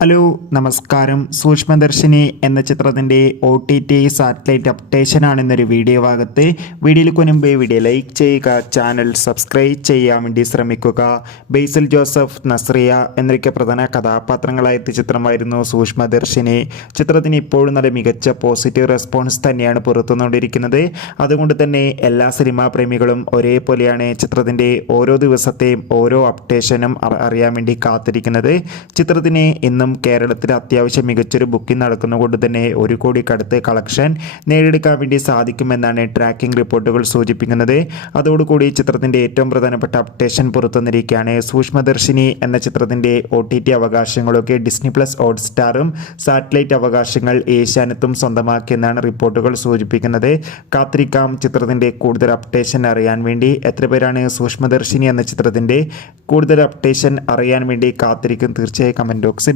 Hello നമസ്കാരം. സൂക്ഷ്മദർശിനി എന്ന ചിത്രത്തിൻ്റെ OTT സാറ്റലൈറ്റ് അപ്ഡേഷനാണ് ഇന്നൊരു വീഡിയോ ഭാഗത്ത്. വീഡിയോയിലേക്ക് മുൻപേ വീഡിയോ ലൈക്ക് ചെയ്യുക, ചാനൽ സബ്സ്ക്രൈബ് ചെയ്യാൻ വേണ്ടി ശ്രമിക്കുക. ബേസിൽ ജോസഫ്, നസ്രിയ എന്നൊക്കെ പ്രധാന കഥാപാത്രങ്ങളായ ചിത്രമായിരുന്നു സൂക്ഷ്മദർശിനി. ചിത്രത്തിന് ഇപ്പോഴും നല്ല മികച്ച പോസിറ്റീവ് റെസ്പോൺസ് തന്നെയാണ് പുറത്തുകൊണ്ടിരിക്കുന്നത്. അതുകൊണ്ട് തന്നെ എല്ലാ സിനിമാ പ്രേമികളും ഒരേപോലെയാണ് ചിത്രത്തിൻ്റെ ഓരോ ദിവസത്തെയും ഓരോ അപ്ഡേഷനും അറിയാൻ വേണ്ടി കാത്തിരിക്കുന്നത്. ചിത്രത്തിന് ഇന്നും കേരളത്തിൽ അത്യാവശ്യം മികച്ചൊരു ബുക്കിംഗ് നടക്കുന്നതുകൊണ്ട് തന്നെ 1 കോടിക്കടുത്ത് കളക്ഷൻ നേടിയെടുക്കാൻ വേണ്ടി സാധിക്കുമെന്നാണ് ട്രാക്കിംഗ് റിപ്പോർട്ടുകൾ സൂചിപ്പിക്കുന്നത്. അതോടുകൂടി ചിത്രത്തിൻ്റെ ഏറ്റവും പ്രധാനപ്പെട്ട അപ്ഡേഷൻ പുറത്തുവന്നിരിക്കുകയാണ്. സൂക്ഷ്മദർശിനി എന്ന ചിത്രത്തിൻ്റെ OTT അവകാശങ്ങളൊക്കെ ഡിസ്നി പ്ലസ് ഹോട്ട്സ്റ്റാറും സാറ്റലൈറ്റ് അവകാശങ്ങൾ ഏഷ്യാനെറ്റും സ്വന്തമാക്കിയെന്നാണ് റിപ്പോർട്ടുകൾ സൂചിപ്പിക്കുന്നത്. കാത്തിരിക്കാം ചിത്രത്തിൻ്റെ കൂടുതൽ അപ്ഡേഷൻ അറിയാൻ വേണ്ടി. എത്ര പേരാണ് സൂക്ഷ്മദർശിനി എന്ന ചിത്രത്തിൻ്റെ കൂടുതൽ അപ്ഡേഷൻ അറിയാൻ വേണ്ടി കാത്തിരിക്കും? തീർച്ചയായും കമൻറ്റ് ബോക്സിൽ